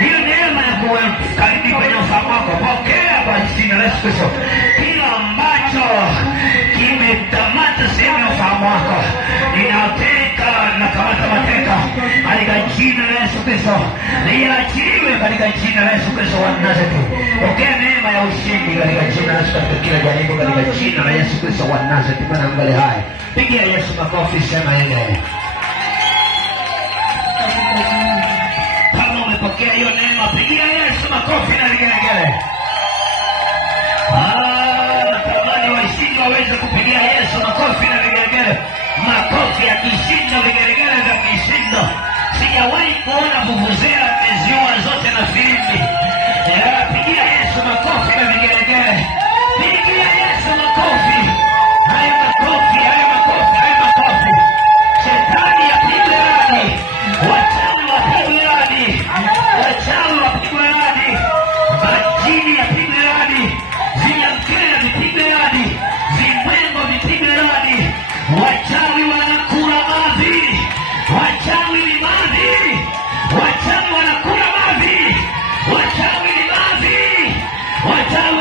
hiyo neema ya kukaribia kwenye ufalme wako. Pokea kwa jina la Yesu Kristo kila ambacho kimetamata sehemu ya ufalme wako. Ninateka na kamata mateka katika jina la Yesu Kristo. Niachiliwe katika jina la Yesu Kristo wa Nazareti. Pokea neema ya ushindi katika jina la Yesu katika kila jaribu katika jina la Yesu Kristo wa Nazareti. Bwana angalia haya. Pigia Yesu makofi, sema amen. Kama umepokea hiyo neema, pigia Yesu makofi na vigelegele. Natamani washindi waweze kupigia Yesu makofi na vigelegele. Makofi ya kishindo, vigelegele vya kishindo. Sijawahi kuona vuvuzela zimeziua zote na filimbi. Pigia Yesu makofi na vigelegele. Pigia Yesu makofi. Haya makofi, haya makofi, haya makofi. Shetani apigwe radi. Wachawi wapigwe radi. Wachawi wapigwe radi. Majini yapigwe radi. Zinyamkela vipigwe radi. Zimwengo vipigwe radi. Wachawi wanakula maadhiri. Wachawi ni maadhiri. Wachawi wanakula maadhiri. Wachawi ni maadhiri. Wachawi